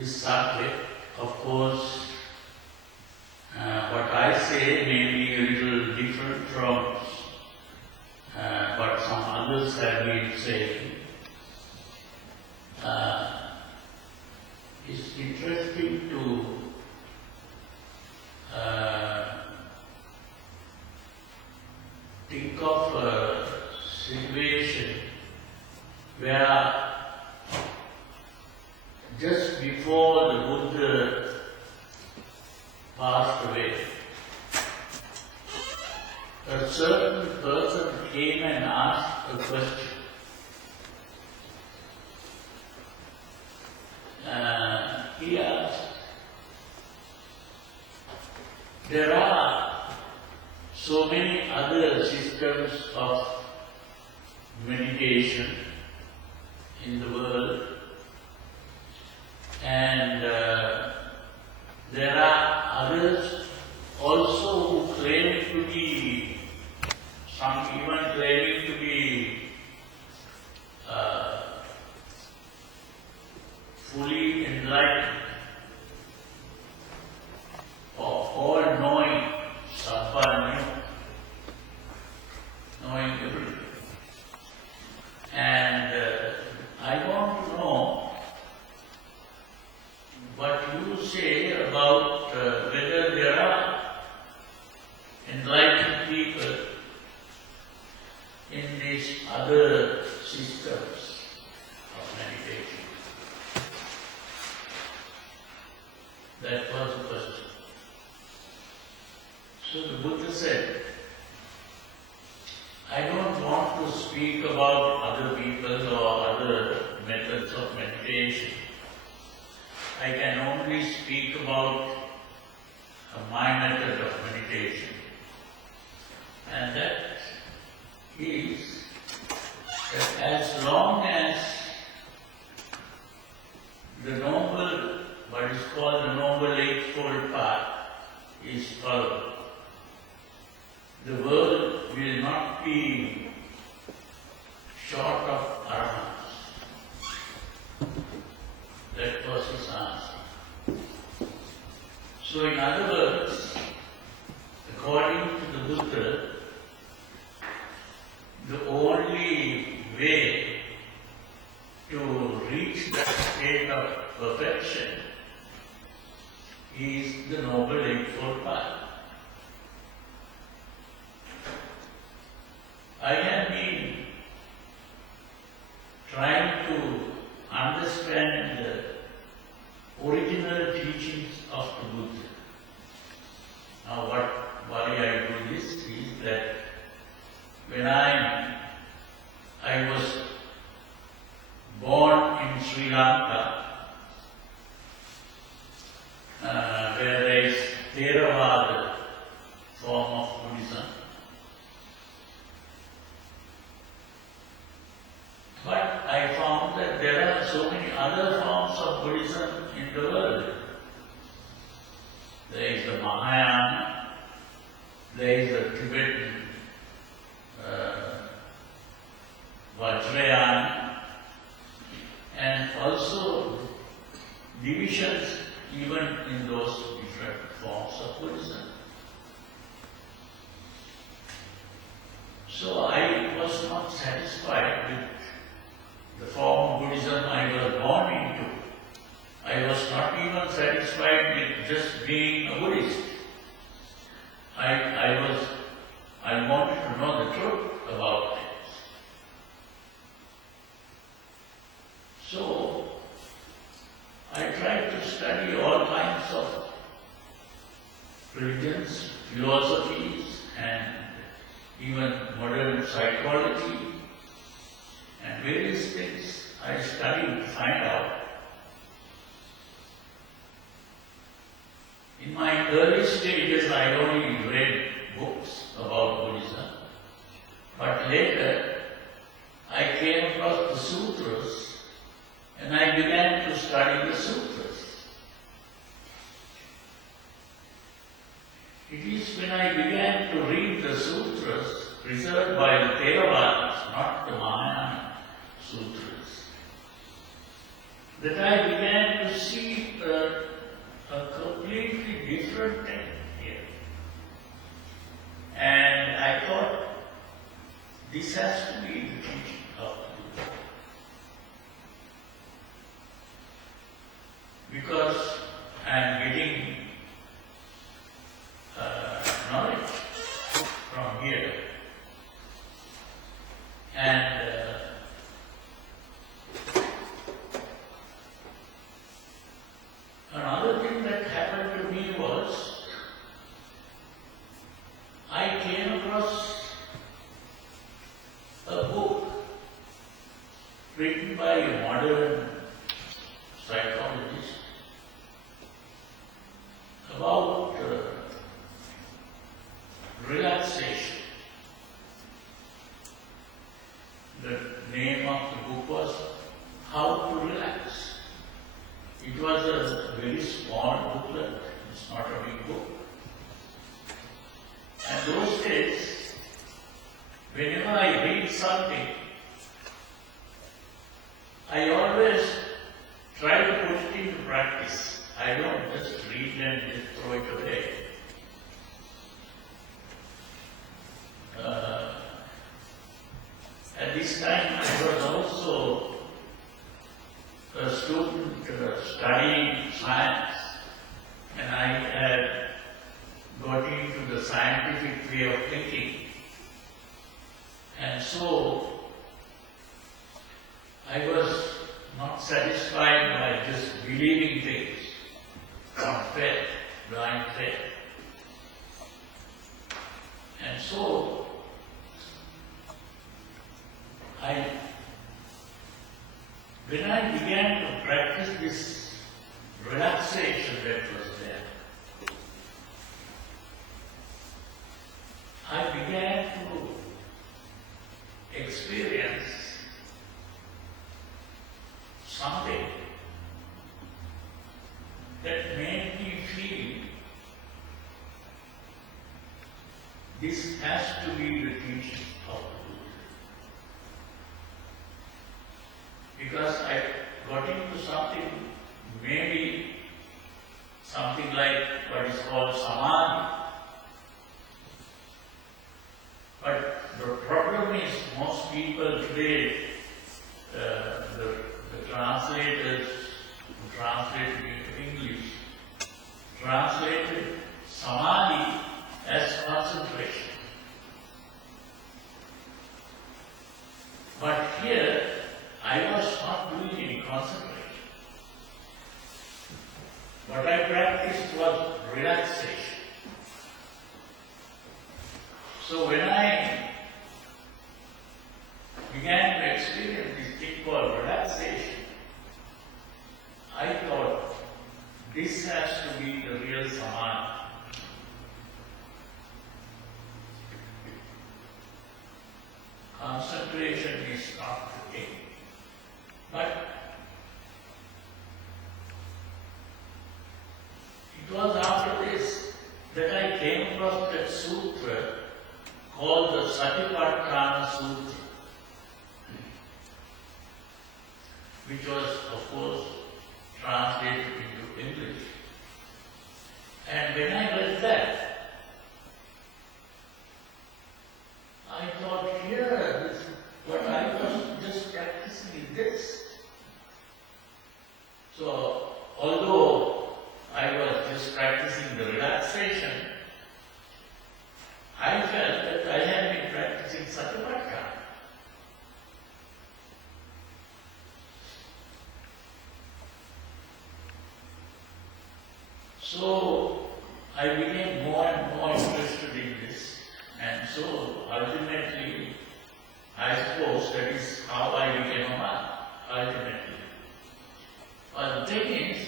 This subject, of course, what I say may be a little different from what some others have been saying. It's interesting to think of a situation where just before the Buddha passed away, a certain person came and asked a question. He asked, there are so many other systems of meditation in the world, and there are others also who claim to be, some even claiming to be fully enlightened, or all-knowing, Sabba, knowing everything. And I want to know what you say about whether there are enlightened people in these other systems of meditation. That was the question. So the Buddha said, I don't want to speak about other people or other methods of meditation. I can only speak about my method of meditation. And that is that as long as the noble, what is called the Noble Eightfold Path, is followed, the world will not be short of arahants. That was his answer. So in other words, according to the Buddha, the only way to reach that state of perfection is the Noble Eightfold Path. I have been trying to understand the original teachings of the Buddha. Now why I do this is that when I was born in Sri Lanka, where there is Theravada form of Buddhism. But I found that there are so many other forms of Buddhism in the world. There is the Mahayana, there is the Tibetan Vajrayana, and also divisions even in those different forms of Buddhism. So I was not satisfied with the form of Buddhism I was born into. I was not even satisfied with just being a Buddhist. I wanted to know the truth about things. So I tried to study all kinds of religions, philosophies, and even modern psychology, and various things I studied to find out. In my early stages, I only read books about Buddhism, but later I came across the sutras and I began to study the sutras. It is when I began to read the sutras preserved by the Theravadins, not the Mahayana sutras, that I began to see a completely different thing here. And I thought, this has to be the teaching of the Buddha. Because I am getting knowledge from here. And another thing that happened to me was, I came across a book written by a modern psychologist about relaxation. The name of the book was How to Relax. It was a very small booklet, it's not a big book. And those days, whenever I read something, I always try to put it into practice. I don't just read and just throw it away. At this time, I was also a student studying science, and I had got into the scientific way of thinking. And so, I was not satisfied by just believing things on faith, blind faith. And so, when I began to practice this relaxation that was there, I began to experience something that made me feel this has to be the teaching of the Buddha. Because I got into something, maybe something like what is called samadhi. But the problem is, most people today, the translators who translated into English, translated samadhi as concentration. But here, I was not doing any concentration. What I practiced was relaxation. So when I began to experience this thing called relaxation, I thought, this has to be the real samadhi. Concentration is not the thing. But it was after this that I came across that sutra called the Satipatthana Sutra, which was, of course, translated into English. And when I read that, I thought, here, what I was just practicing is this. So, although I was just practicing the relaxation, I felt that I had been practicing Satipatthana. So, I became more and more interested in this, and so ultimately, I suppose that is how I became a monk, ultimately. But the thing is,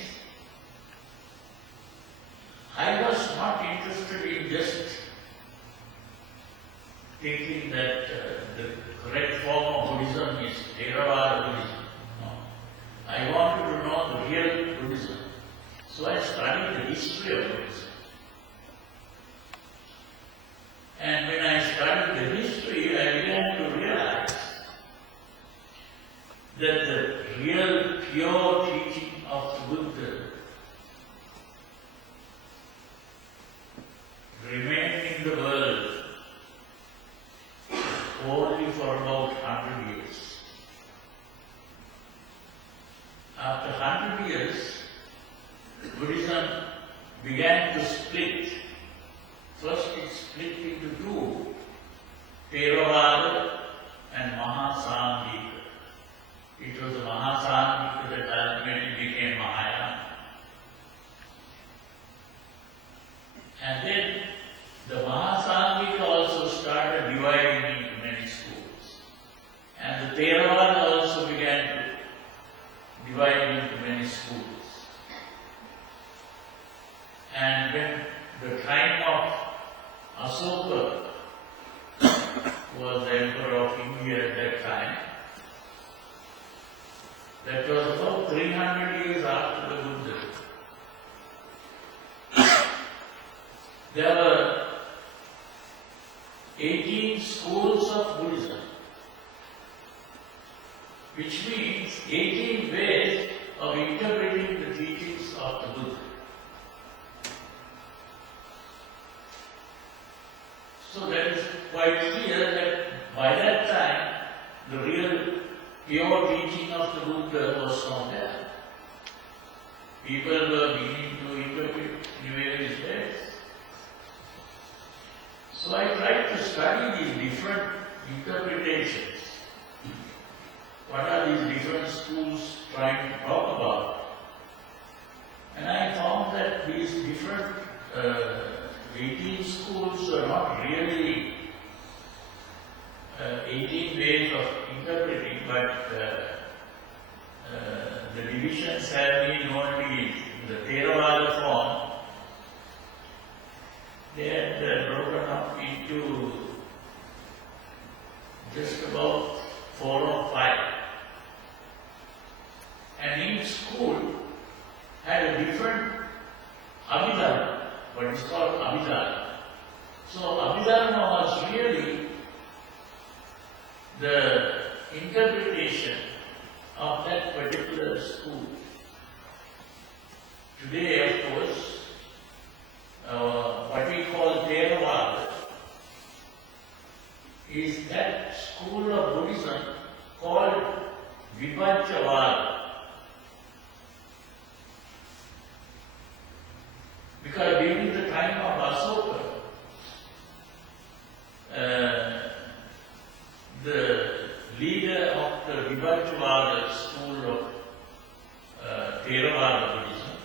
I was not interested in just thinking that the correct form of Buddhism is Theravada Buddhism. No. I wanted to know the real Buddhism. So I studied the history of Buddhism. And when I studied the history, I began to realize that the real pure teaching of the Buddha remained in the world only for about 100 years. After 100 years, Buddhism began to split. First it split into two, Theravada and Mahasanghika. It was the Mahasanghika that ultimately became Mahayana. And then the Mahasanghika also started dividing into many schools. And the Theravada also began to divide into many schools. And when the time of Asoka was the emperor of India at that time, that was about 300 years after the Buddha. There were 18 schools of Buddhism, which means 18 ways of interpreting the teachings of the Buddha. So that is quite clear that by that time, the real pure teaching of the Buddha was not there. People were beginning to interpret in various ways. So I tried to study these different interpretations. What are these different schools trying to talk about? And I found that these different 18 schools are not really 18 ways of interpreting, but the divisions have been only in the Theravada form. They had broken up into just about 4 or 5. And each school had a different Abhidharma, what is called Abhidharma. So Abhidharma was really the interpretation of that particular school. Today, of course, what we call Theravada is that school of Buddhism called Vipassana. Because during the time of Asoka, the leader of the Vipassana school of Theravada Buddhism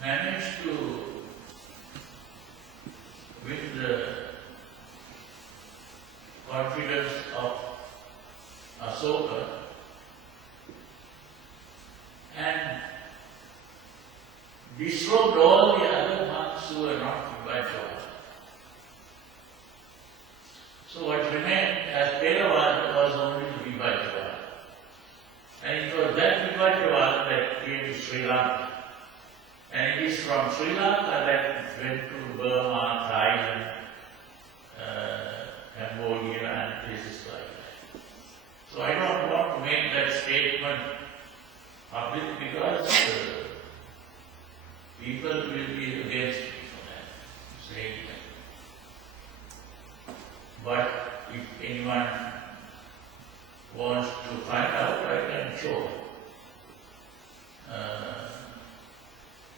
managed to win the confidence of Asoka and disrobed all the other monks who were not Vipassana. So what remained as Theravada was only the Vipassana. And it was that Vipassana that came to Sri Lanka. And it is from Sri Lanka that went to Burma, Thailand, Cambodia and places like that. So I don't want to make that statement public because people will be against me for that, saying that. But if anyone wants to find out, I can show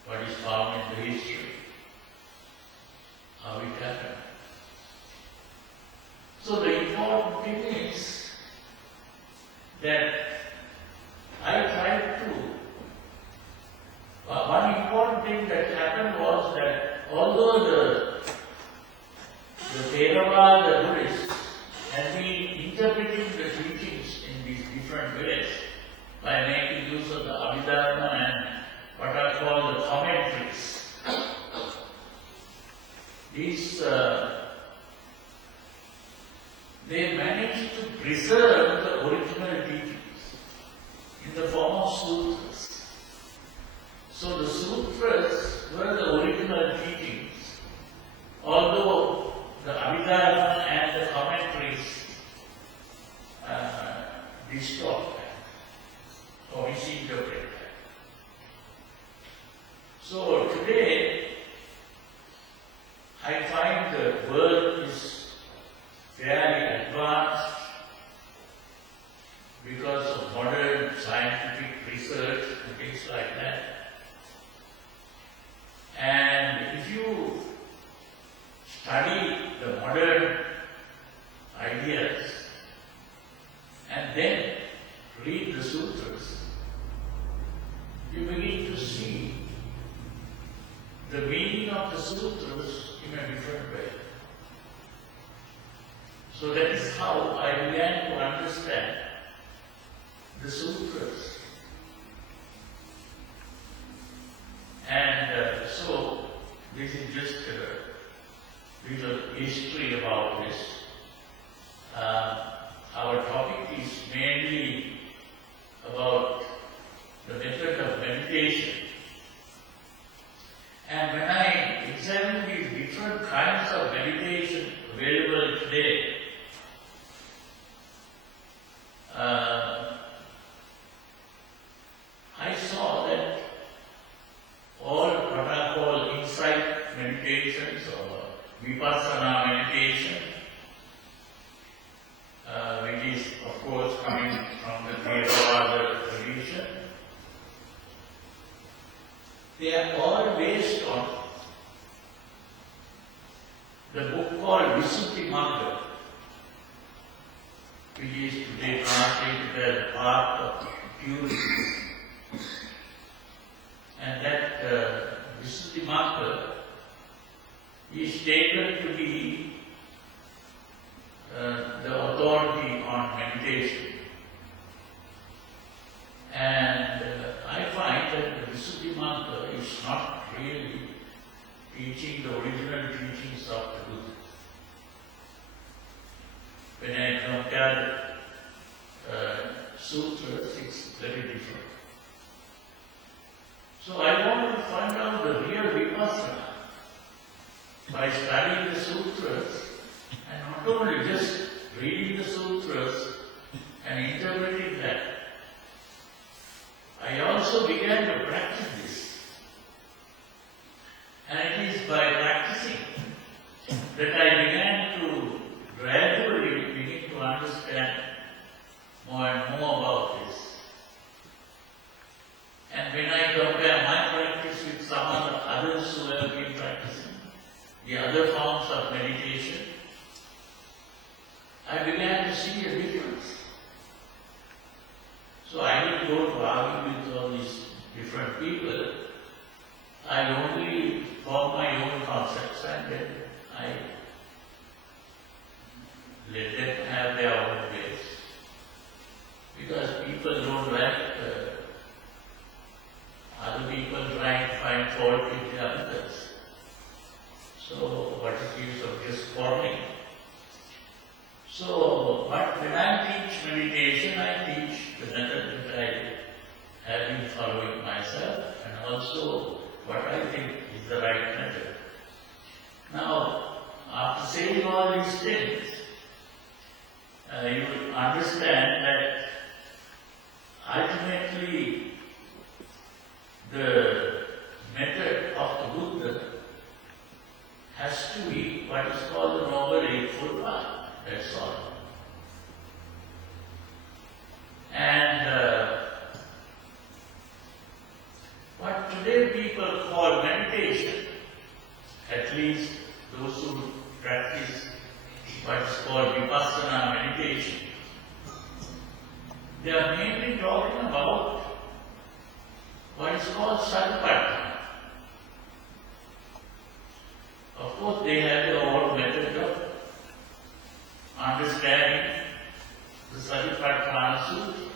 what is found in the history, how it happened. So the important thing is that I tried to, one important thing that happened was that although the Theravada Buddhists have been interpreting the teachings in these different ways by making use of the Abhidharma and what are called the commentaries. These, they managed to preserve the original teachings in the form of sutras. So the sutras were the original teachings, although the Abhidharma and the commentaries distort that or misinterpret that. So today, I find the world is fairly advanced because of modern scientific research and things like that. And if you study the modern ideas and then read the sutras, you begin to see the meaning of the sutras in a different way. So that is how I began to understand the sutras. And so this is just a little history about this. Our topic is mainly about the method of meditation. And when I examine these different kinds of meditation available today, I saw that all what are called insight meditations or Vipassana meditation, which is of course coming from the Theravada tradition, they are all based on the book called Vipassana, which is today translated as Art of Purity. And that Vipassana is taken to be the authority on meditation. And I find that the Vipassana is not really teaching the original teachings of the Buddha. When I compare sutras, it's very different. So I wanted to find out the real Vipassana by studying the sutras, and not only just reading the sutras and interpreting that. I also began to practice this. And it is by practicing that I began to gradually begin to understand more and more about this. And when I compare my practice with some of the others who have been practicing the other forms of meditation, I began to see a difference. So I didn't go to argue with all these different people. I only form my own concepts and then I let them have their own ways. Because people don't like other people trying to find fault with the others. So what is the use of just quarreling? So, but when I teach meditation, I teach the method that I have been following myself and also what I think is the right method. Now, after saying all these things, you will understand that ultimately the method of the Buddha has to be what is called the Noble Eightfold Path. That's all. And what today people call meditation, at least those who practice what is called Vipassana meditation, they are mainly talking about what is called Satipatthana. Of course, they have their own method of understanding the Satipatthana Sutra.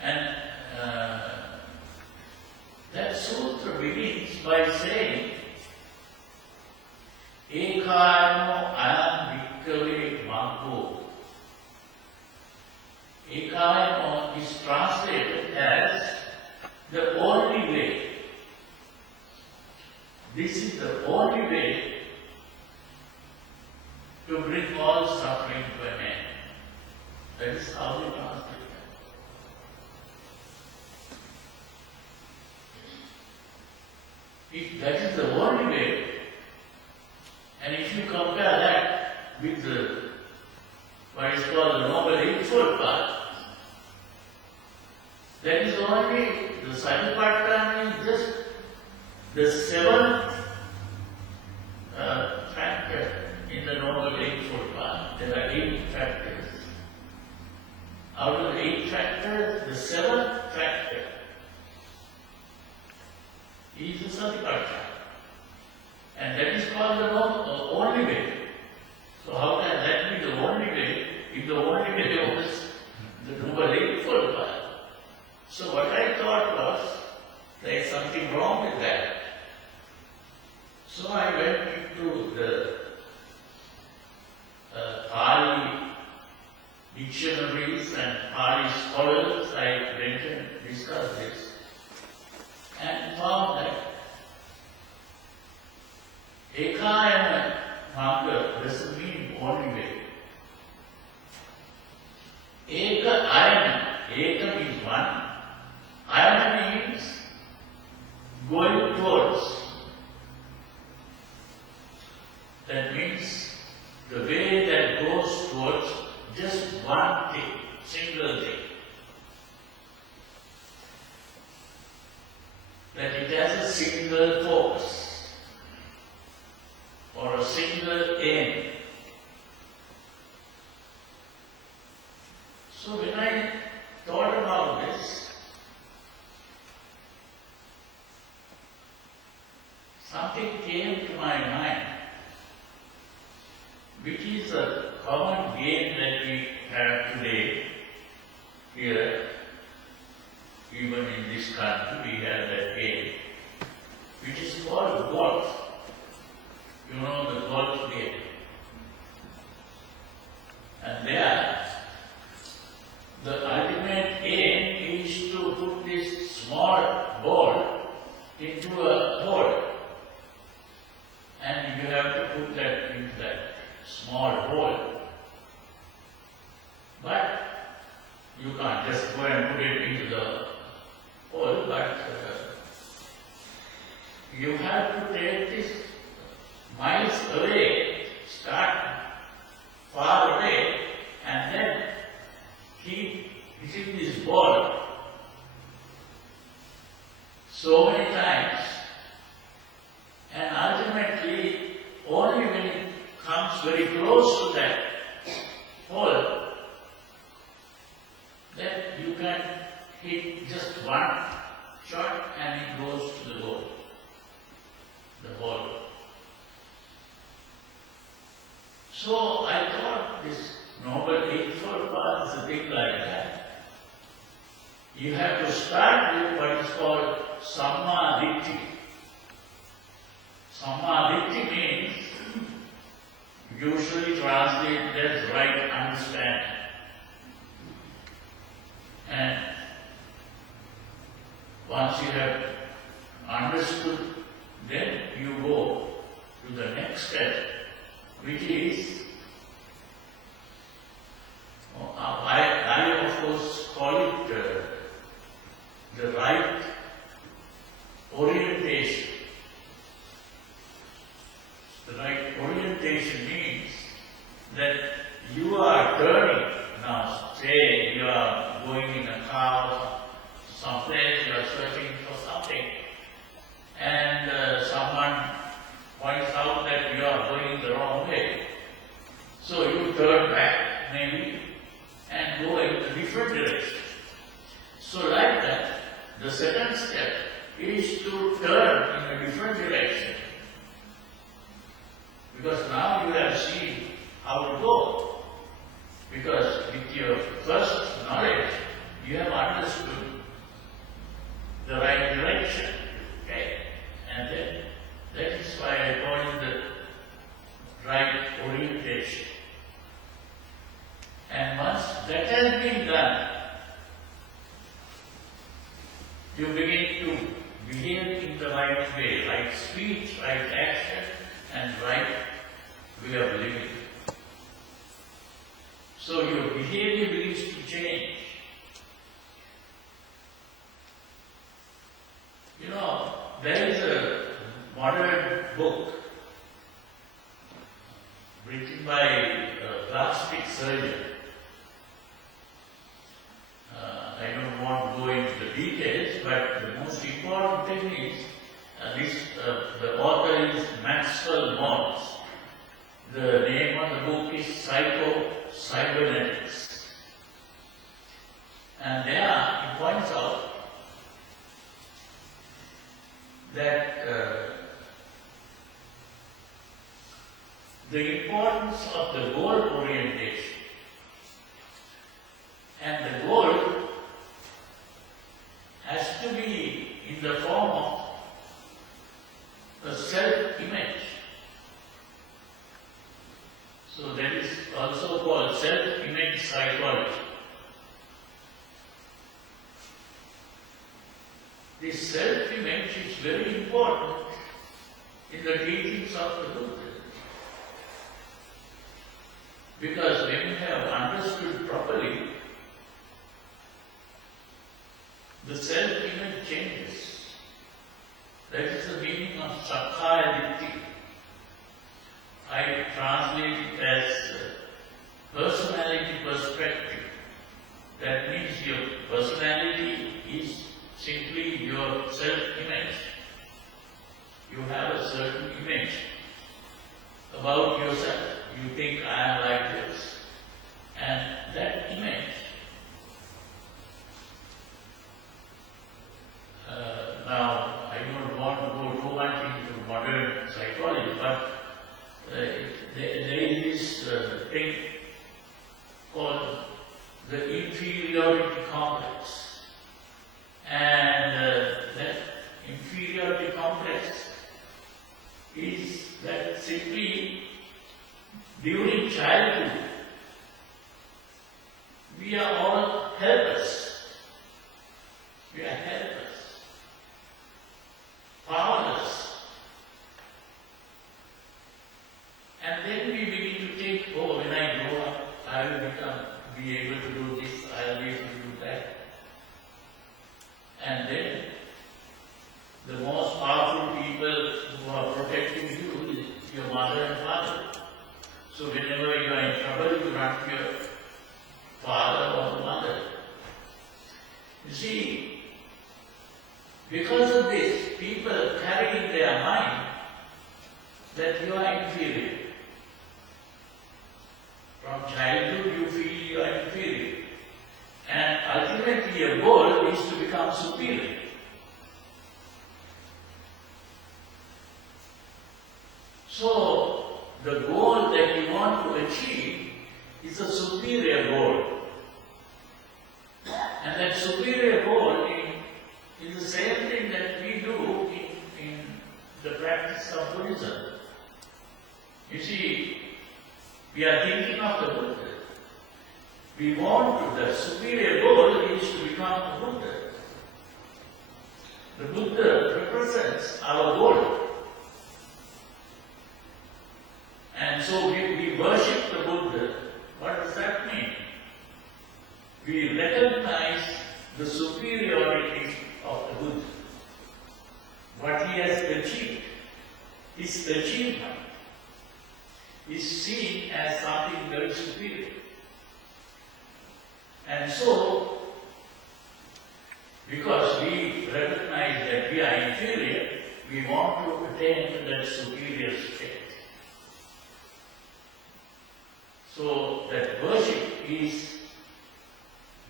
And that sutra begins by saying, Ekayano ayam bhikkhave maggo. Ekayano is translated as the only way. This is the only way to bring all suffering to an end. That is how they translate that. If that is the only way, and if you compare that with what is called the Noble Eightfold Path, that is only the Satipatthana is just the seventh factor in the Noble Eightfold Path. There are 8 factors. Out of the 8 factors, the 7th factor is the Satipatthana. And that is called the only way. So how can that be the only way if the only way was the Noble Eightfold Path? So what I thought was, there is something wrong with that. So I went into the Pali dictionaries and Pali scholars. I went and discussed this and found that Ekayana Marga doesn't mean only way. Eka ayana, Eka means one, ayana means going towards. That means the way that goes towards just one thing, single thing. That it has a single focus or a single aim. So when I thought about this, something came to my mind, which is a common game that we have today here. Even in this country, we have that game, which is called golf. You know the golf game. And there, the ultimate aim is to put this small ball into a hole. And you have to put that into that small hole. But you can't just go and put it into the hole, but you have to take this miles away, start far away, and then keep hitting this ball so many times, and ultimately only when it comes very close to that hole, that you can hit just one shot and it goes to the goal, the hole. So I thought this Noble Eightfold Path is a thing like that. You have to start with what is called Samma Ditti. Samma Ditti means, usually translated as right understanding. And once you have understood, then you go to the next step, which is, I of course call it the right orientation. The right orientation means that you are turning now. Say you are going in a car, someplace, you are searching for something, and someone points out that you are going the wrong way. So you turn back, maybe, and go in a different direction. So like that, the second step is to turn in a different direction. Because now you have seen how to go. Because with your first knowledge, you have understood the right direction. Okay? And then that is why I call it the right orientation. And once that has been done, you begin to behave in the right way, right speech, right action, and right way of living. So your behavior begins to change. You know, there is a modern book written by a plastic surgeon. I don't want to go into the details, but the most important thing is the author is Maxwell Maltz. The name of the book is Cybernetics. And there he points out that the importance of the goal orientation. And the goal has to be in the form of a self-image. So that is also called self-image psychology. This self-image is very important in the teachings of the Buddha. Because when you have understood properly, the self-image changes. That is the meaning of Sakkaya Ditthi. I translate it as personality perspective. That means your personality is simply your self-image. You have a certain image about yourself. You think, I am like this. And that image now, I don't want to go too much into modern psychology, but there is a thing called the inferiority complex. And that inferiority complex is that simply during childhood, we are all helpless. We are helpless, powerless. And then we begin to think, oh, when I grow up, I will be able to do this, I will be able to do that. And then the most powerful people who are protecting you is your mother and father. So whenever you are in trouble, you run to your father or mother. You see, because of this, people carry in their mind that you are inferior. From childhood you feel you are inferior. And ultimately your goal is to become superior. So, the goal that you want to achieve is a superior goal. And that superior goal is the same thing that we do in the practice of Buddhism. You see, we are thinking of the Buddha. We want to, the superior goal is to become a Buddha. The Buddha represents our goal. And so we worship the Buddha. What does that mean? We recognize the superiority of the Buddha. What he has achieved, his achievement, is seen as something very superior. And so, because we recognize that we are inferior, we want to attain to that superior state. So that worship is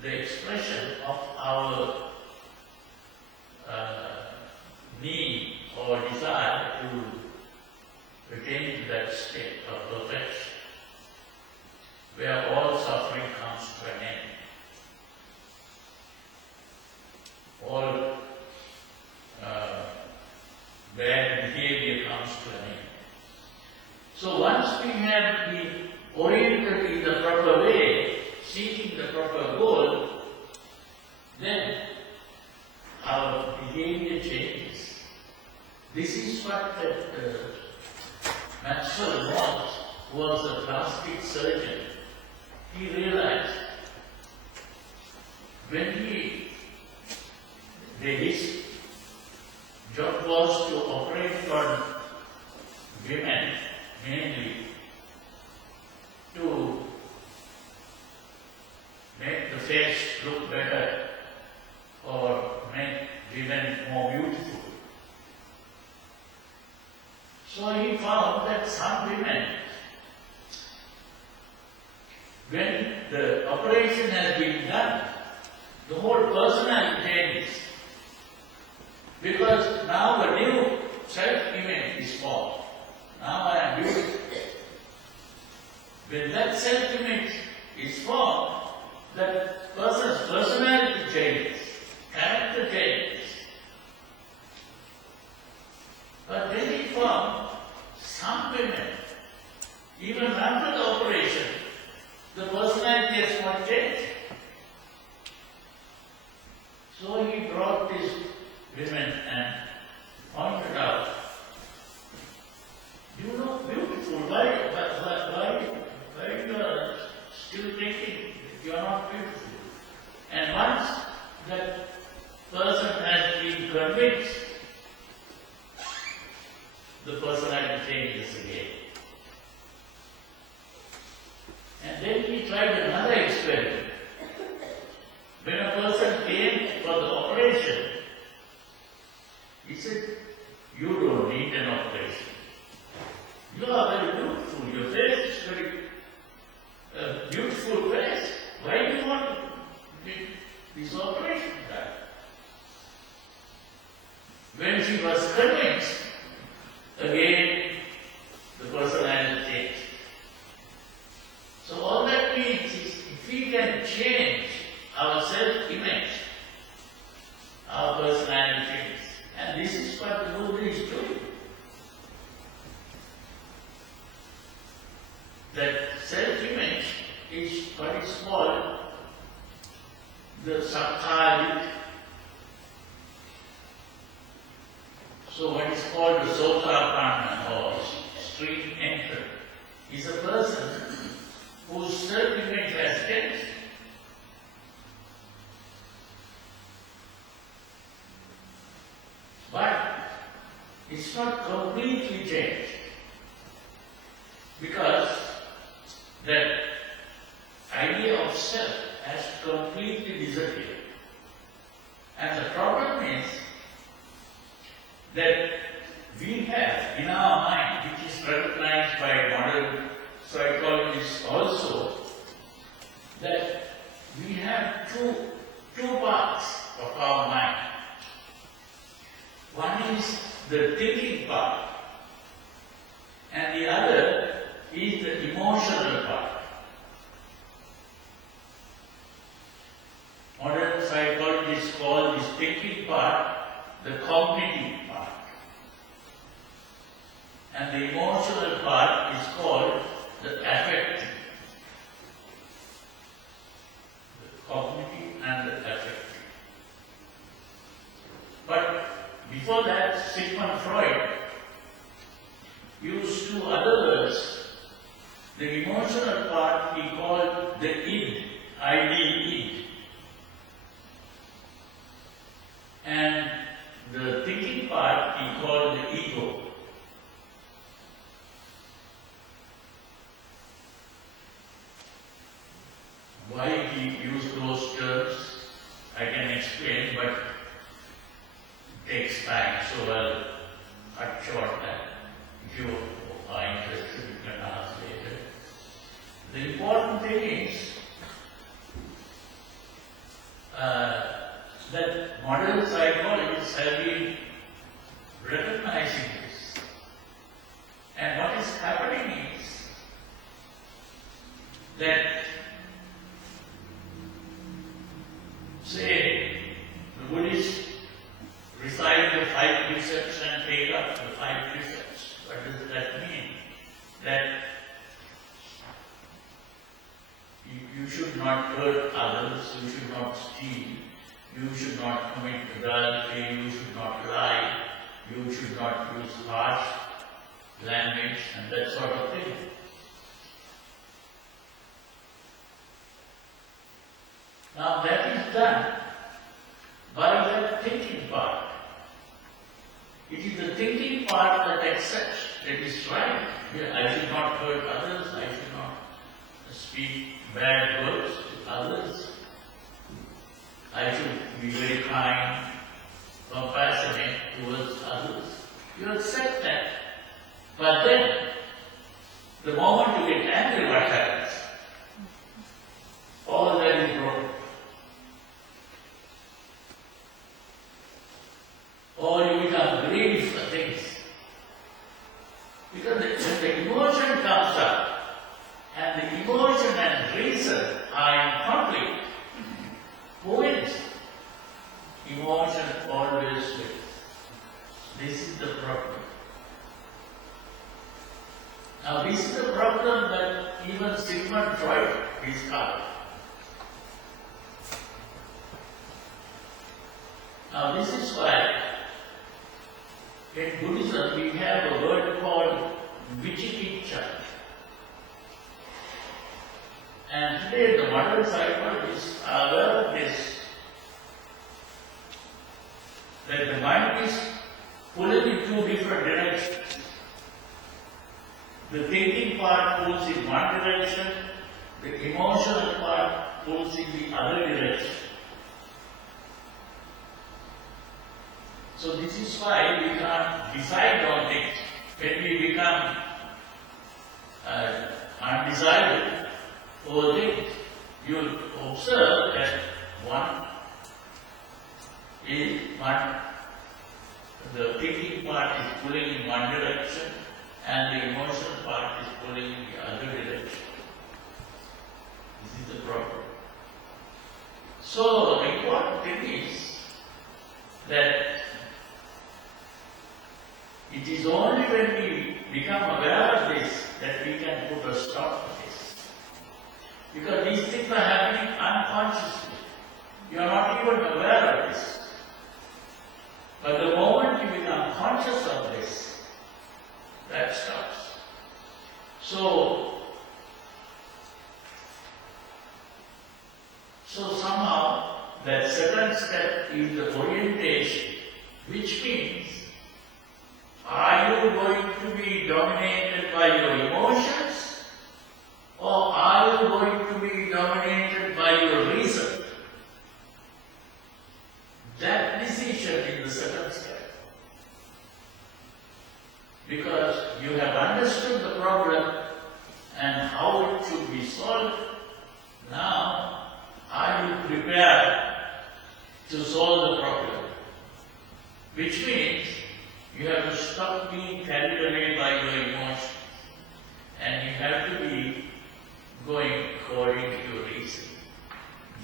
the expression of our need or desire to attain to that state of perfection, where all suffering comes to an end. All bad behavior comes to an end. So once we have been oriented in the proper way, seeking the proper goal, then our behavior changes. This is what Maxwell Maltz, who was a plastic surgeon, he realized face look better or make women more beautiful. So he found that some women, when the operation has been done, the whole personality changes. Because now a new self-image is formed. Now I am beautiful. When that self-image is formed, that person's personality changes, character changes. But then he found some women, even after the operation, the personality has not changed. So he brought these women and pointed out, you know, beautiful, why you are still thinking you are not beautiful? And once that person has been convinced, the personality changes again. And then he tried another experiment. When a person came for the operation, he said, you don't need an operation. You are very beautiful. Your face is very beautiful face. Why do you want this operation done? When she was convinced, again the personality changed. So all that means is if we can change our self-image, our personality changes. And this is what the Buddha is doing. That self-image is what is called the sattva. So what is called the sotapanna or street enterer is a person whose self-image has changed. But it's not completely changed because that idea of self has completely disappeared. And the problem is that we have in our mind, which is recognized by modern psychologists also, that we have two parts of our mind. One is the thinking part, and the other is the emotional part. Modern psychologists call this thinking part the cognitive part, and the emotional part is called the affective. The cognitive and the affective. But before that, Sigmund Freud used two other words. The emotional part he called the id, I-D-E, and the thinking part he called the ego. Why he used those terms, I can explain, but it takes time, so I'll cut short that. If you are interested, you can ask later. The important thing is that modern psychologists have been recognizing this. And what is happening is that, say, the Buddhists recite the 5 precepts and take up the 5 precepts. What does that mean? That you should not hurt others, you should not steal, you should not commit adultery, you should not lie, you should not use harsh language and that sort of thing. Now that is done by the thinking part. It is the thinking part that accepts that is right. I should not hurt others, I should not speak bad words to others. I should be very kind, compassionate towards others. You accept that. But then, the moment you get angry, what happens? All that is broken. Or you become greedy for things. Because when the emotion comes up, and the emotion and reason are in conflict, who wins? Emotion always wins. This is the problem. Now this is the problem that even Sigmund Freud discovered. Now this is why in Buddhism we have a word called Vicikiccha. And today the modern psychologists are aware of this, that the mind is pulling in two different directions. The thinking part pulls in one direction, the emotional part pulls in the other direction. So this is why we can't decide on things. When we become undecided over things, you observe that the thinking part is pulling in one direction and the emotional part is pulling in the other direction. This is the problem. So the important thing is that it is only when we become aware of this that we can put a stop to this. Because these things are happening unconsciously. You are not even aware of this. But the moment you become conscious of this, that stops. So somehow that second step is the orientation, which means, are you going to be dominated by your emotions, or are you going to be dominated by your reason? That decision is the second step. Because you have understood the problem and how it should be solved, now are you prepared to solve the problem? Which means you have to stop being carried away by your emotions and you have to be going according to your reason.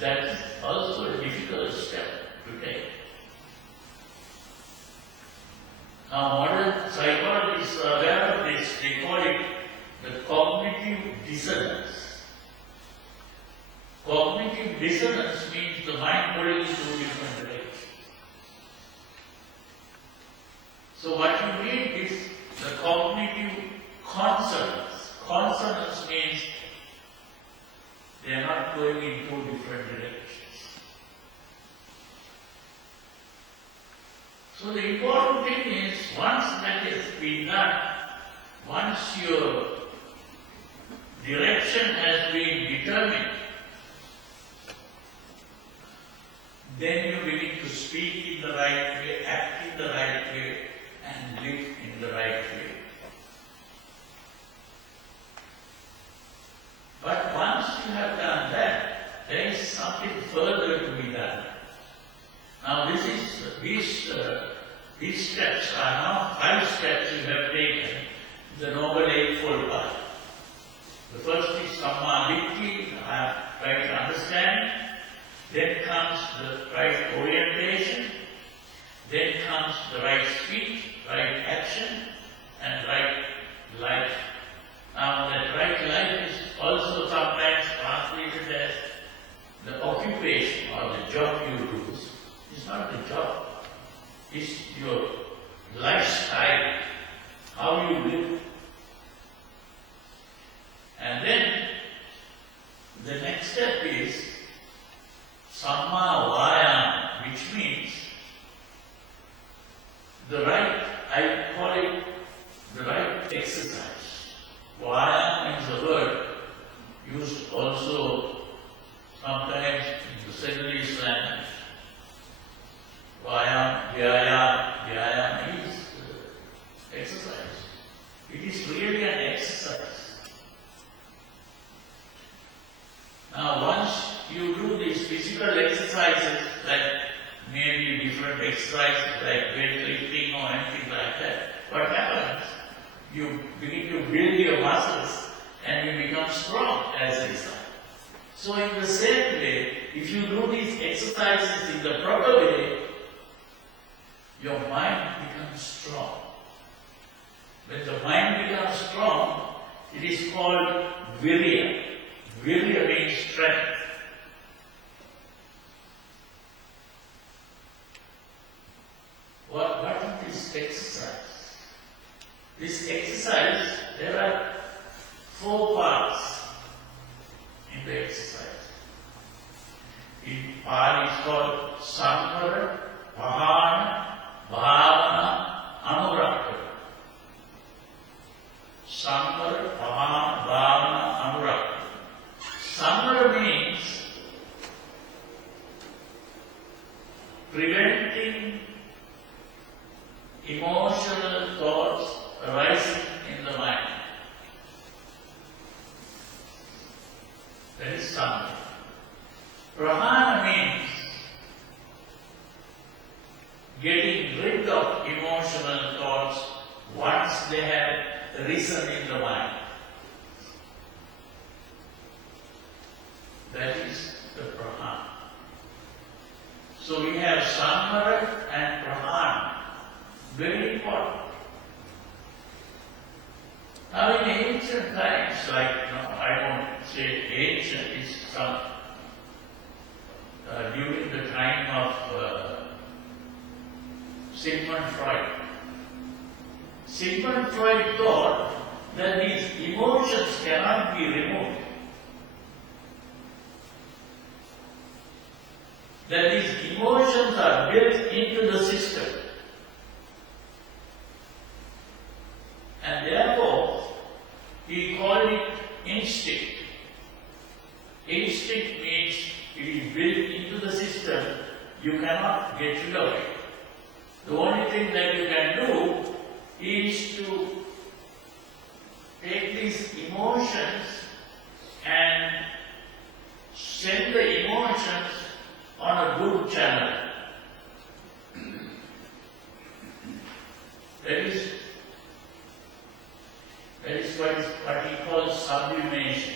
That is also a difficult step to take. Now modern psychologists are aware of this. They call it the cognitive dissonance. Cognitive dissonance means the mind going in two different directions. So what you need is the cognitive consonance. Consonance means they are not going in two different directions. So the important thing is, once that has been done, once your direction has been determined, then you begin to speak in the right way, act in the right way, and live in the right way. But once you have done that, there is something further to be done. Now these steps are now 5 steps you have taken, the Noble Eightfold Path. The first is Sammaditthi, right understanding. Then comes the right orientation. Then comes the right speech, right action, and right life. Now that right life is also sometimes translated as the occupation or the job you do. It's not the job. It's your lifestyle, how you live. And then the next step is Samma Vayam, which means the right, I call it the right exercise. Vayam is a word used also sometimes in the secular Islam exercises like maybe different exercises like weightlifting or anything like that, what happens? You begin to build your muscles and you become strong as a result. So in the same way, if you do these exercises in the proper way, your mind becomes strong. When the mind becomes strong, it is called virya. Virya means strength. What is this exercise? This exercise, there are 4 parts in the exercise. In Pali it's called Samvara, Pahana, Bhavana, Anurakta. Samvara, Pahana, Bhavana, Anurakta. Samvara means preventing emotional thoughts arising in the mind. That is samvara. Prahana means getting rid of emotional thoughts once they have risen in the mind. That is the prahana. So we have samvara and prahana. Very important. Now in ancient times, like, I won't say ancient, it's some, during the time of Sigmund Freud. Sigmund Freud thought that these emotions cannot be removed. That these emotions are built into the system. And therefore, he called it instinct. Instinct means it is built into the system, you cannot get rid of it. The only thing that you can do is to take these emotions and send the emotions on a good channel. That is what he calls sublimation.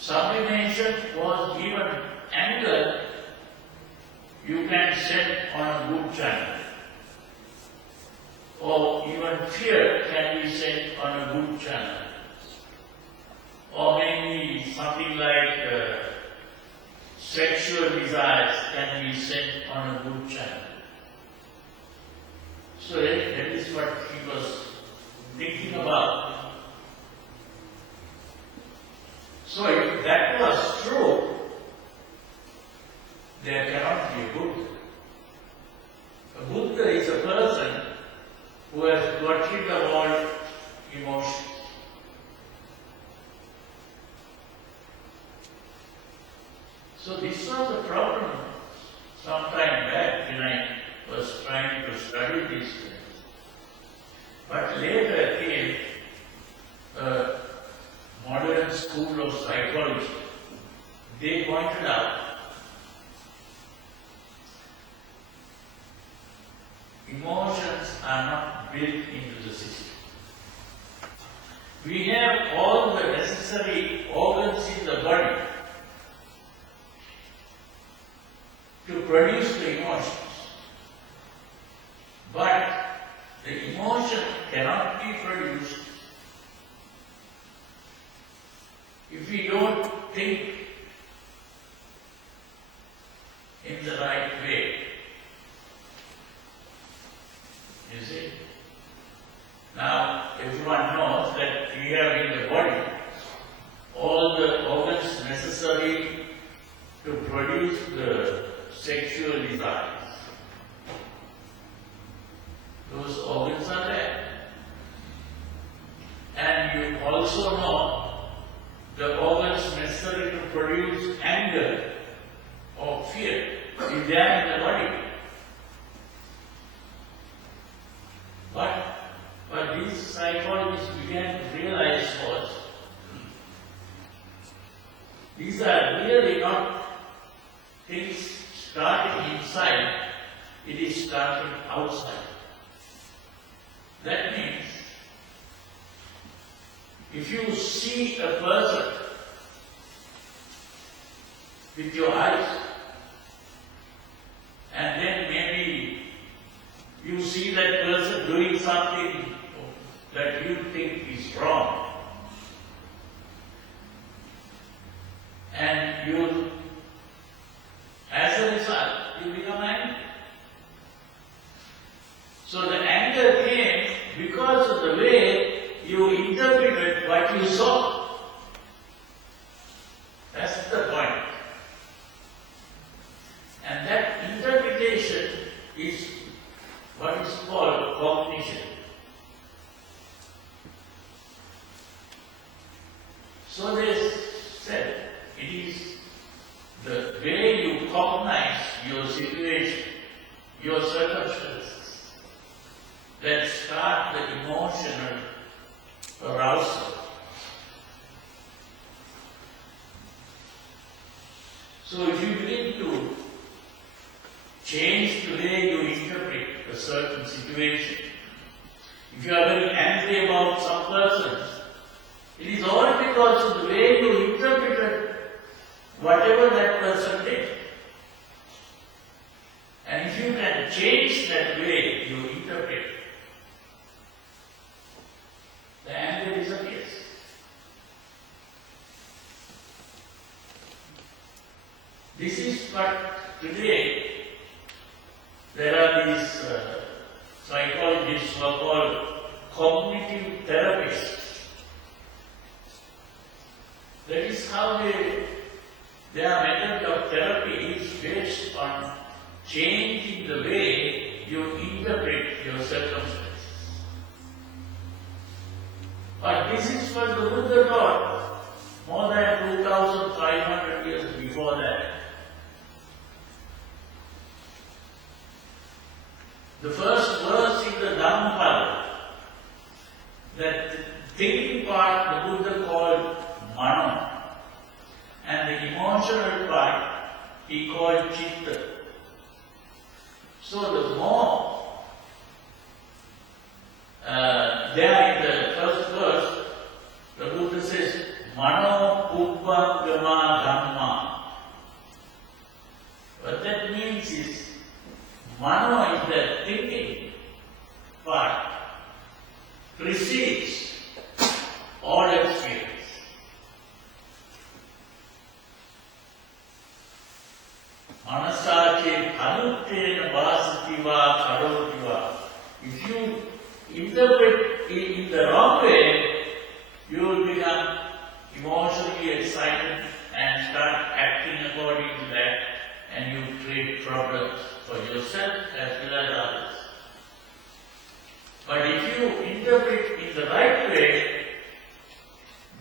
Sublimation was given anger, you can send on a good channel. Or even fear can be sent on a good channel. Or maybe something like sexual desires can be sent on a good channel. So that is what he was thinking about. So if that was true, there cannot be a Buddha. A Buddha is a person who has got rid of all emotions. So this was the problem some time back when I was trying to study these things. But later came a modern school of psychology. They pointed out emotions are not built into the system. We have all the necessary organs in the body to produce the emotions. But the emotion cannot be produced if we don't think in the right way. You see? Now, everyone knows that we have in the body all the organs necessary to produce the sexual desires. Those organs are there. And you also know the organs necessary to produce anger or fear is there in the body. But these psychologists began to realize was these are really not things it is starting outside. That means, if you see a person with your eyes, and then maybe you see that person doing something that you think is wrong, and you, as a result, you become angry. So the anger came because of the way you interpreted what you saw. That's the point. And that interpretation is what is called cognition. So they said it is the way you cognize your situation, your circumstances, that start the emotional arousal. So if you begin to change the way you interpret a certain situation, if you are very angry about some person, it is all because of the way you interpreted whatever that person did. And if you can change that way you interpret, the anger disappears. This is what today there are these psychologists who are called cognitive therapists. That is how their method of therapy is based on changing the way you interpret your circumstances. But this is what the Buddha taught more than 2,500 years before that. The first verse in the Dhammapada, that thinking part the Buddha called Mano, and the emotional part he called Chitta. So the more there in the first verse, the Buddha says, Mano Uppagama Dhamma. What that means is, Mano is the thinking part, precedes all experience. Manasache Anuttena Vasativa Karotiva. If you interpret it in the wrong way, you will become emotionally excited and start acting according to that, and you create problems for yourself as well as others. But if you interpret in the right way,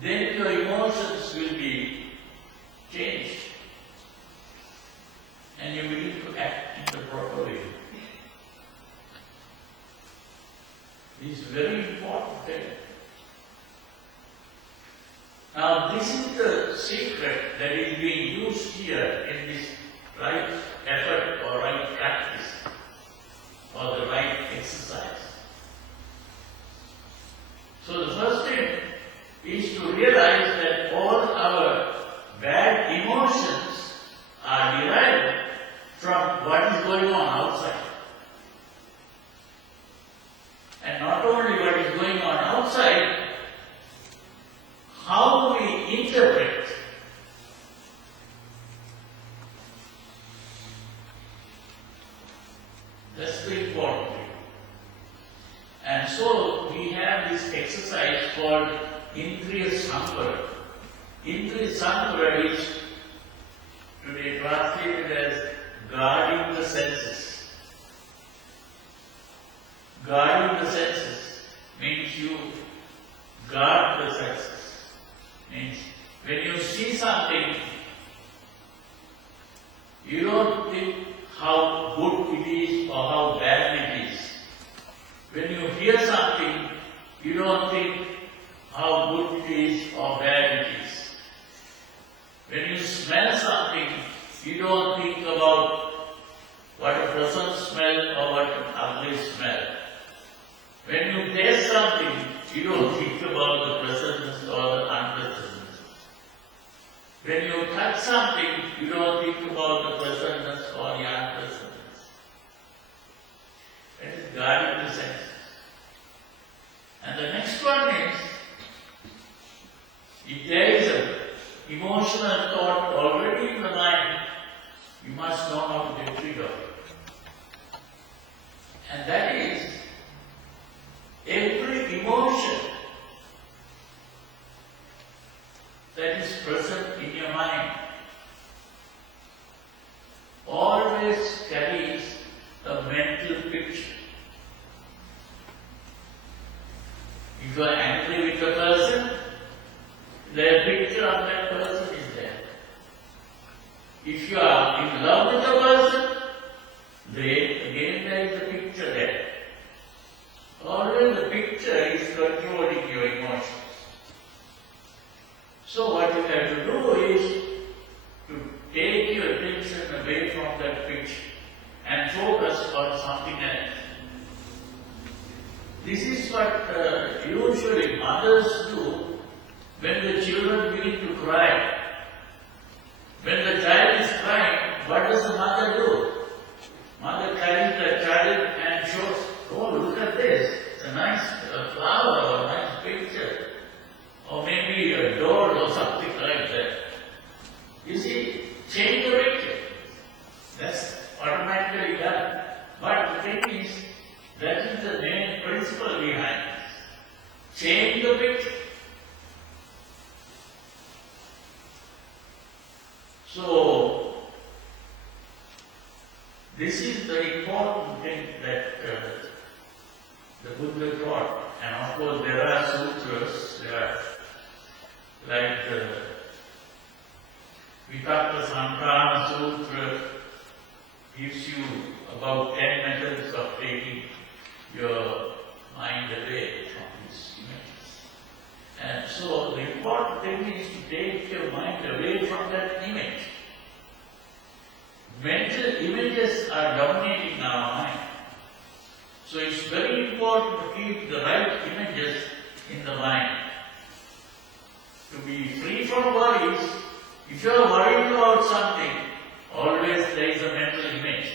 then your emotions will be changed, and you begin to act in the proper way. This is very important thing. Now this is the secret that is being used here in this right effort or right practice or the right exercise. So the first thing is to realize that all our bad emotions are derived from what is going on outside. And not only what is going on outside, how we interpret. That's the important thing. And so we have this exercise called Indriya Samvara. Indriya Samvara is today translated as guarding the senses. Guarding the senses means you guard the senses. Means when you see something, you don't think how good it is or how bad it is. When you hear something, you don't think how good it is or bad it is. When you smell something, you don't think about what a pleasant smell or what an ugly smell. When you taste something, you don't think about the pleasantness or the unpleasantness. When you touch something, you don't think about the pleasantness or the unpleasantness. That is guarding the senses. And the next one is, if there is an emotional thought already in the mind, you must know how to get rid of it. And that is, every emotion that is present in your mind always carries a mental picture. If you are angry with a person, the picture of that person is there. If you are in love with a person, again there is a picture there. Always the picture is controlling your emotions. So what you have to do is to take your attention away from that picture and focus on something else. This is what usually mothers do when the children begin to cry. When the child is crying, what does the mother do? Mother carries the child and shows, oh, look at this, it's a nice flower or a nice picture, or maybe a door or something like that. You see, change the picture. That's automatically done. But the thing is, that is the main principle behind this. Change the picture. So, this is the important thing that the Buddha taught. And of course, there are sutras, like the Vipassana Sutra gives you about 10 methods of taking your mind away from these images. And so the important thing is to take your mind away from that image. Mental images are dominating our mind. So it's very important to keep the right images in the mind. To be free from worries, if you are worried about something, always there is a mental image.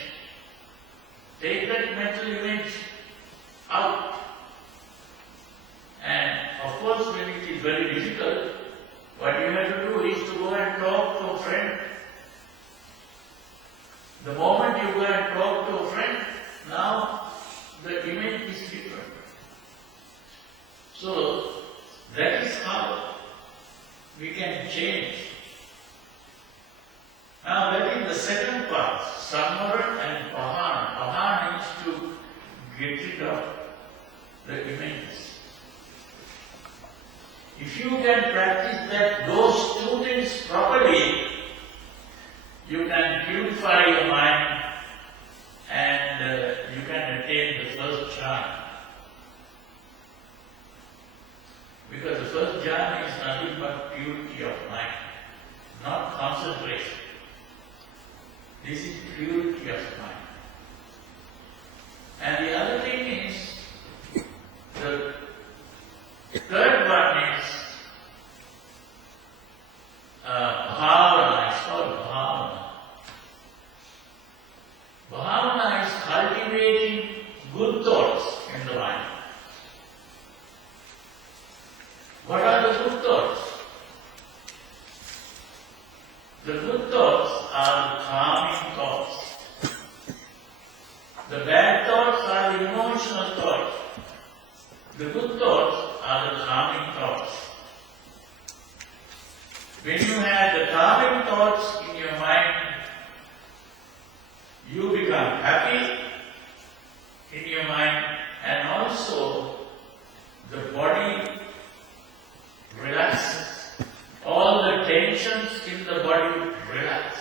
Take that mental image out. And of course, when it is very difficult, what you have to do is to go and talk to a friend. The moment you go and talk to a friend, now the image is different. So, that is how we can change. Now that is the second part, samvara and pahana. Pahana is to get rid of the images. If you can practice those two things properly, you can purify your mind and you can attain the first jhana. Because the first jhana is nothing but purity of mind, not concentration. This is purity of mind. And the other thing is, the third one is bhavana. It's called bhavana. Bhavana is cultivating good thoughts in the mind. What are the good thoughts? The good thoughts are the calming thoughts. The bad thoughts are the emotional thoughts. The good thoughts are the calming thoughts. When you have the calming thoughts in your mind, you become happy in your mind, and also the body relaxes. All the tensions in the body relax.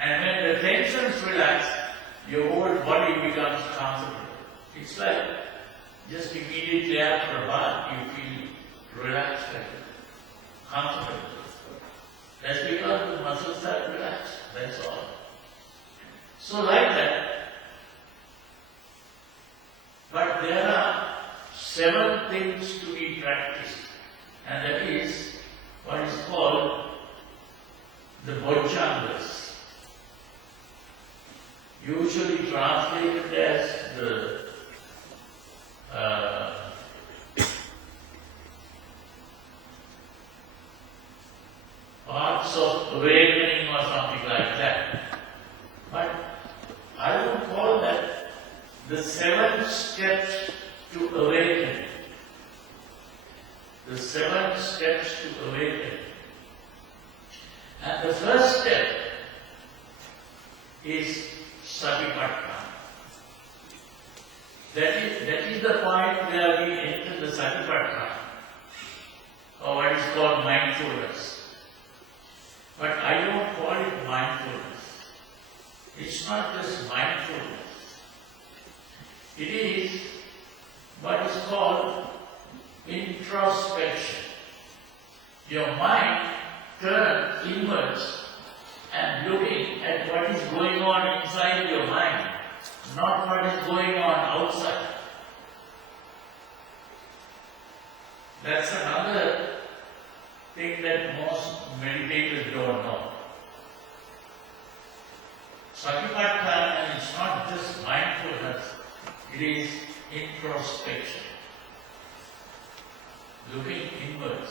And when the tensions relax, your whole body becomes comfortable. It's like just immediately after a bath, you feel relaxed and comfortable. That's because the muscles are relaxed. That's all. So like that, things to be practiced, and that is what is called the bojjhangas. Usually translated as the parts of awakening or something like that. But I would call that the 7 steps to awaken. The 7 steps to awaken. And the first step is Satipatthana. That is the point where we enter the Satipatthana, or what is called mindfulness. But I don't call it mindfulness. It's not just mindfulness. It is what is called introspection. Your mind turns inwards and looking at what is going on inside your mind, not what is going on outside. That's another thing that most meditators don't know. Satipatthana is not just mindfulness, it is introspection. Looking inwards.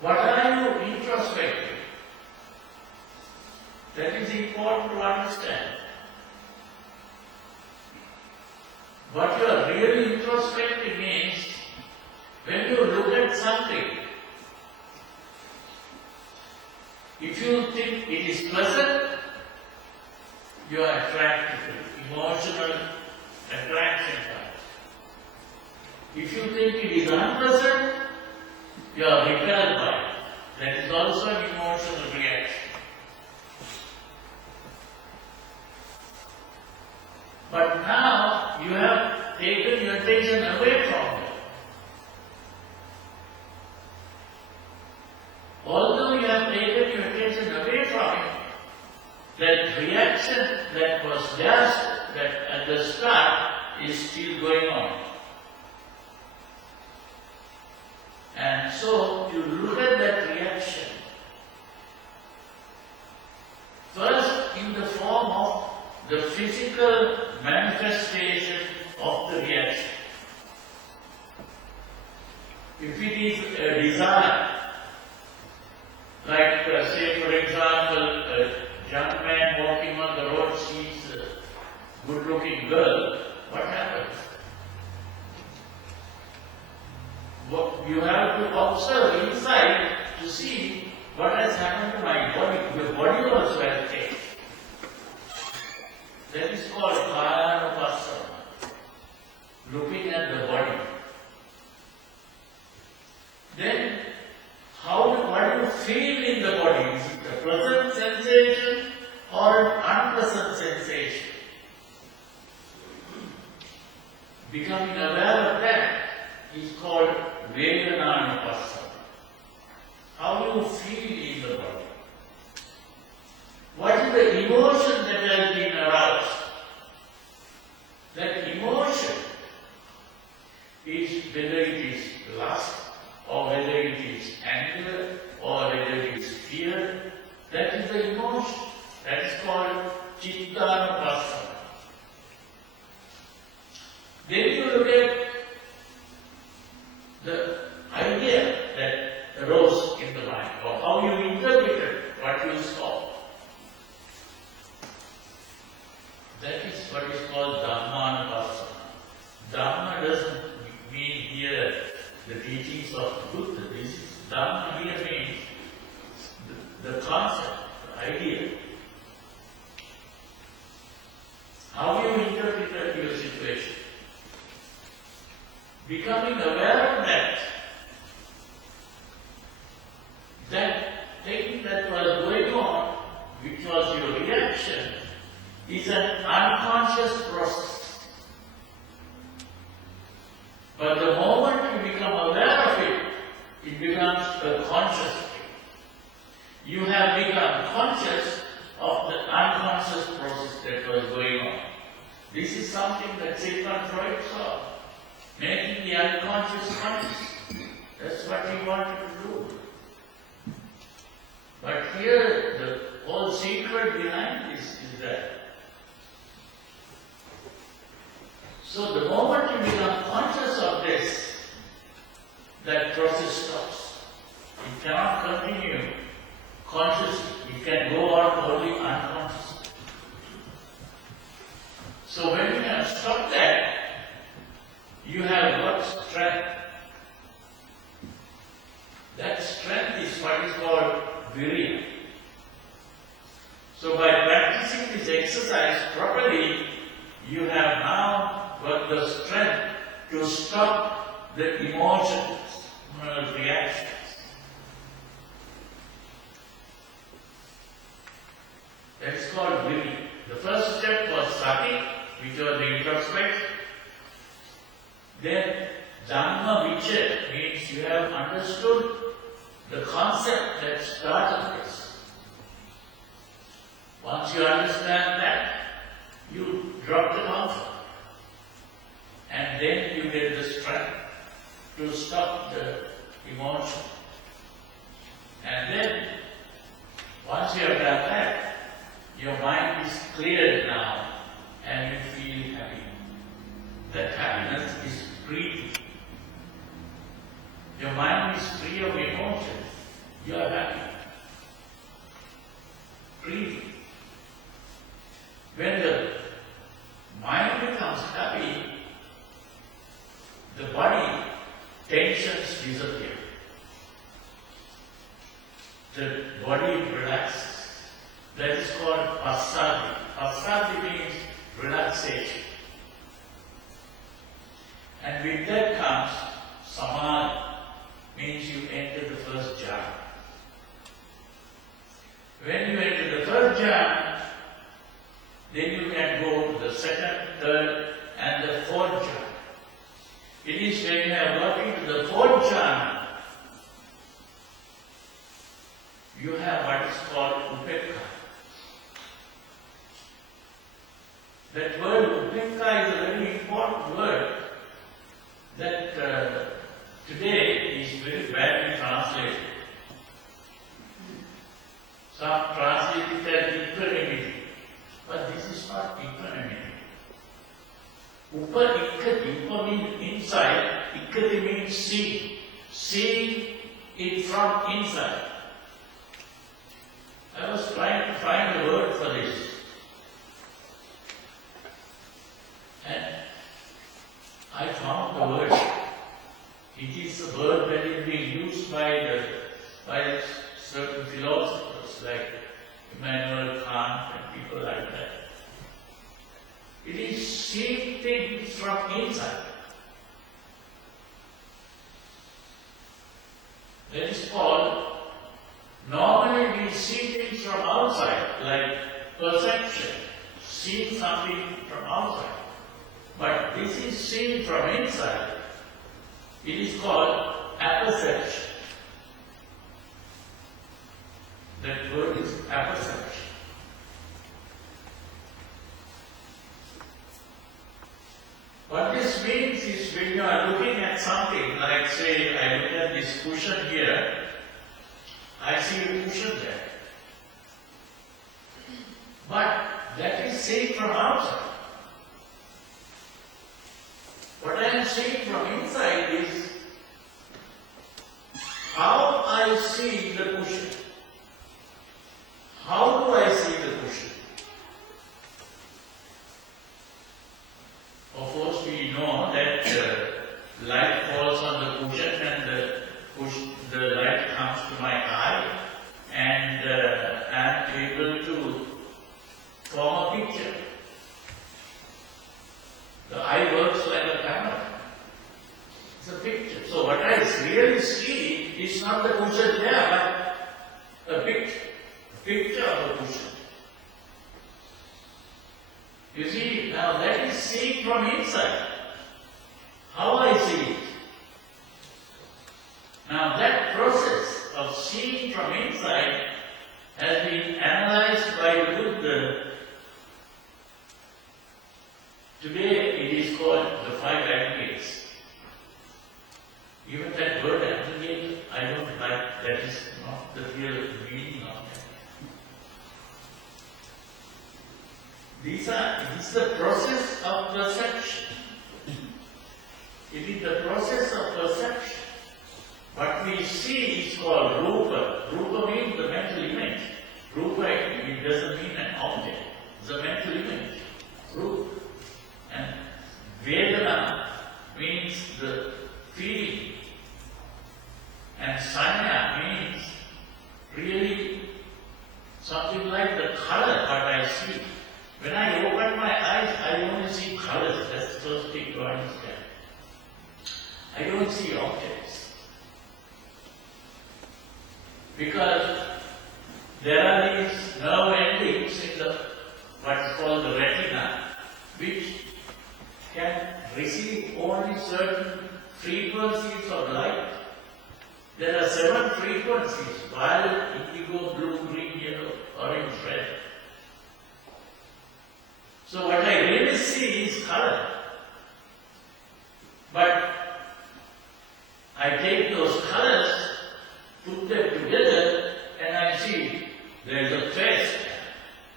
What are you introspecting? That is important to understand. What you are really introspecting means when you look at something, if you think it is pleasant, you are attracted to it. Emotional attraction comes. If you think it is unpleasant, you are repelled by it. That is also an emotional reaction. But now you have taken your attention away from it. Although you have taken your attention away from it, that reaction that was just that at the start is still going on. And so you look at that reaction first in the form of the physical manifestation of the reaction. If it is a desire, like say for example, a young man walking on the road sees a good-looking girl, what happens? You have to observe inside to see what has happened to my body. The body also has changed. That is called Vipassana, looking at the body. Then, what do you feel in the body? Is it a pleasant sensation or an unpleasant sensation? Becoming aware of that is called Vipassana. How do you feel in the body? What is the emotion that has been aroused? That emotion is whether it is lust, or whether it is anger, or whether it is fear. That is the emotion. That is called Vipassana. Then you look at the idea that arose in the mind, or how you interpreted what you saw. That is what is called Dhammanupassana. Dhamma doesn't mean here the teachings of Buddha. This is Dhamma here means the concept, the idea. How you interpret your situation. Becoming aware of that thing that was going on, which was your reaction, is an unconscious process. But the moment you become aware of it, it becomes a conscious thing. You have become conscious of the unconscious process that was going on. This is something that Sigmund Freud saw, making the unconscious conscious. That's what he wanted to do. But here, the whole secret behind this is that. So the moment you become conscious of this, that process stops. It cannot continue consciously. It can go on only unconsciously. So when you have stopped that, you have got strength. That strength is what is called virya. So by practicing this exercise properly, you have now got the strength to stop the emotional reactions. That is called virya. The first step was sati, which was the introspection. Then dhamma vichara means you have understood the concept that started this. Once you understand that, you drop the comfort. And then you get the strength to stop the emotion. And then, once you have done that, your mind is cleared now and you feel happy. That happiness is free. Your mind is free of emotion. You are happy. Free. When the mind becomes happy, the body tensions disappear. The body relaxes. That is called passaddhi. Passaddhi means relaxation. And with that comes samadhi, means you enter the first jhana. When you enter the first jhana, then you can go to the second, third, and the fourth jhana. It is when you have got into the fourth jhana, you have what is called upekkha. That word upekkha is a very important word that today is very badly translated. Some translate it as equanimity, but this is not equanimity. Upa means inside, ikkati means see. See it from inside. I was trying to find a word for this. And I found the word. It is a word that is being used by certain philosophers like Immanuel Kant and people like that. It is seeing things from inside. That is called, normally we see things from outside, like perception, seeing something from outside. But this is seen from inside. It is called apperception. That word is apperception. What this means is when you are looking at something, like say I look at this cushion here, I see a cushion there. But that is seen from outside. What I am seeing from inside is how I see the cushion. How do I see the cushion? Of course, we know that light falls on the cushion and the light comes to my eye and I am able to form a picture. The eye works like a camera. It's a picture. So what I really see is not the cushion there, but a picture. A picture of a cushion. You see, now that is seen from inside. How I see it. Now that process of seeing from inside has been analyzed by the Buddha It is the process of perception. It is the process of perception. What we see is called rupa. Rupa means the mental image. Rupa, it doesn't mean an object. It's a mental image. Rupa. And Vedana means the feeling. And Sanya means really something like the color what I see. When I open my eyes, I only see colors. That's the first thing to understand. I don't see objects. Because there are these nerve endings in the what's called the retina, which can receive only certain frequencies of light. There are 7 frequencies: violet, indigo, blue, green, yellow, orange, red. So what I really see is color. But I take those colors, put them together, and I see there is a face.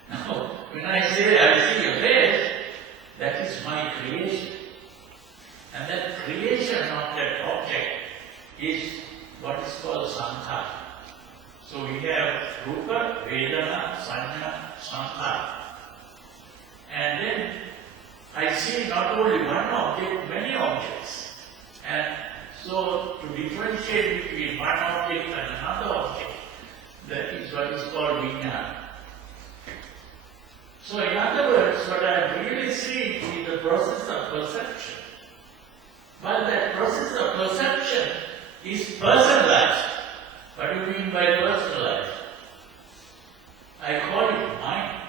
Now, when I say I see a face, that is my creation. And that creation of that object is what is called sankhara. So we have rupa, vedana, sanya, sankhara. And then I see not only one object, many objects. And so to differentiate between one object and another object, that is what is called vijnana. So in other words, what I am really seeing is the process of perception. But that process of perception is personalized. What do you mean by personalized? I call it mind.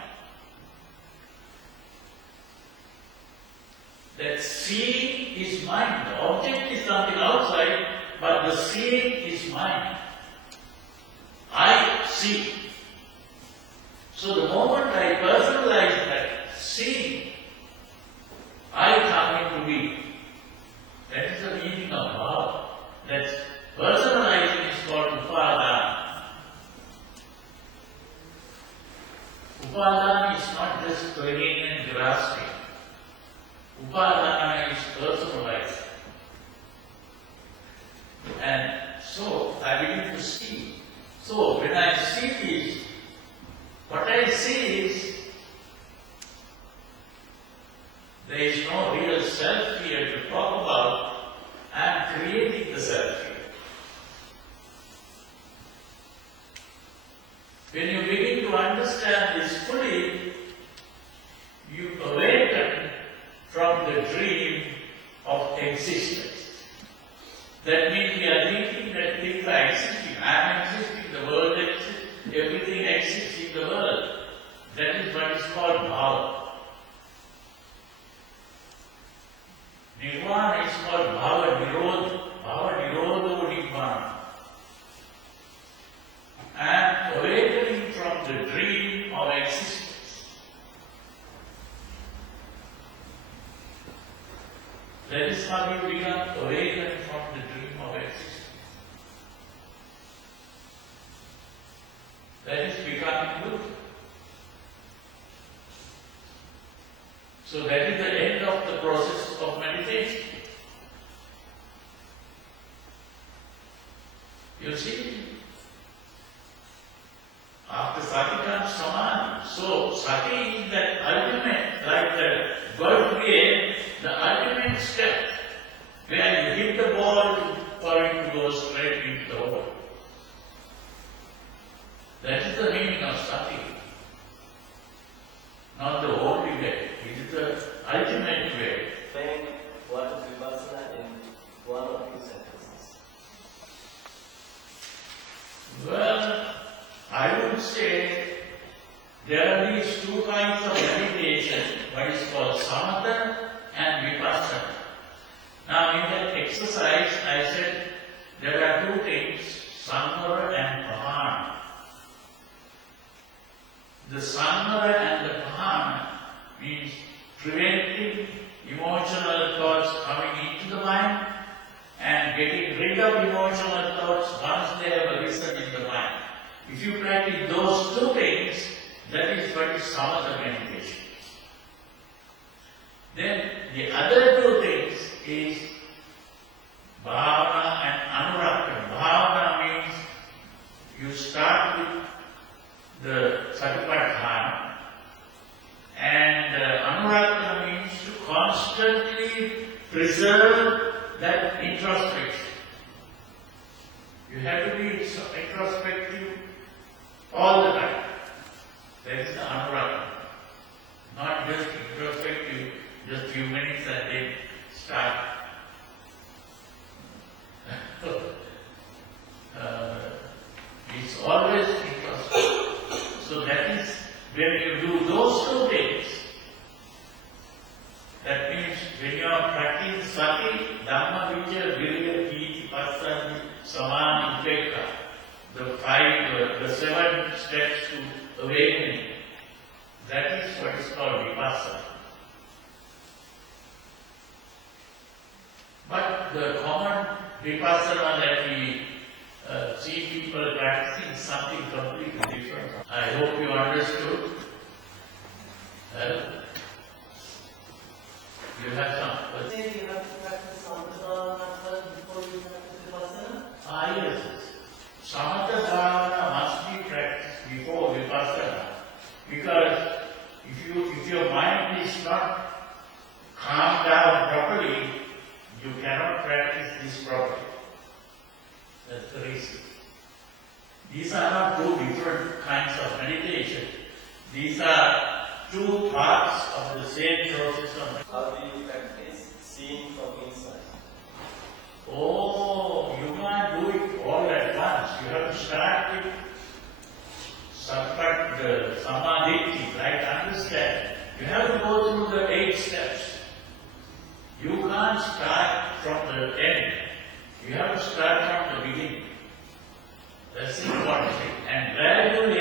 That seeing is mind. The object is something outside, but the seeing is mind. I see. So the moment I personalize that seeing, I come into being. That is the meaning of bhava. That personalizing is called upadana. Upadana is not just clinging and grasping. Upadana is personalized. And so I begin to see. So when I see this, what I see is there is no real self here to talk about. I am creating the self here. When you begin to understand this fully, you awaken from the dream of existence. That means we are thinking that things are existing. I am existing, the world exists, everything exists in the world. That is what is called bhava. Nirvana is called bhava nirodha. Bhava nirodha nirvana. I am awakening from the dream of existence. That is how you become awakened from the dream of existence. That is becoming good. So that is the end of the process of meditation. You see, after sati comes samadhi. So sati is that ultimate, like the golf game, the ultimate step where you hit the ball for it to go straight into the hole. That is the meaning of sati. Not the only way. It is the ultimate way. Explain what is Vipassana in one or two sentences. Well, I would say there are these two kinds of meditation, what is called samatha and vipassana. Now in that exercise I said there are two things, samvara and pahana. The samvara and the pahana means preventing emotional thoughts coming into the mind and getting rid of emotional thoughts once they have arisen in the mind. If you practice those two things, that is what is samatha meditation. the other two things is bhavana and anurakta. Bhavana means you start with the satipatthana, and anurakta means to constantly preserve that introspection. You have to be introspective all the time. That is the anurakta. Not just introspective, just few minutes and then start. It's always introspective. So that is when you do those two things. That means when you are practicing sati, dhamma, vijaya, virya, piti, passaddhi, samani, upekha, the 7 steps to awakening, that is what is called Vipassana. But the common Vipassana that we see people practicing is something completely different. I hope you understood. You have some. Maybe you have to practice samatha bhavana before you practice Vipassana? Yes. Samatha bhavana must be practiced before Vipassana, because if your mind is not calmed down properly, you cannot practice this properly. That's the reason. These are not two different kinds of meditation. These are two parts of the same process of. How do you practice seeing from inside? Oh, you can't do it all at once. You have to start with the samadhi, right? Understand. You have to go through the 8 steps. You can't start from the end. You have to start from the beginning. That's the important thing. And gradually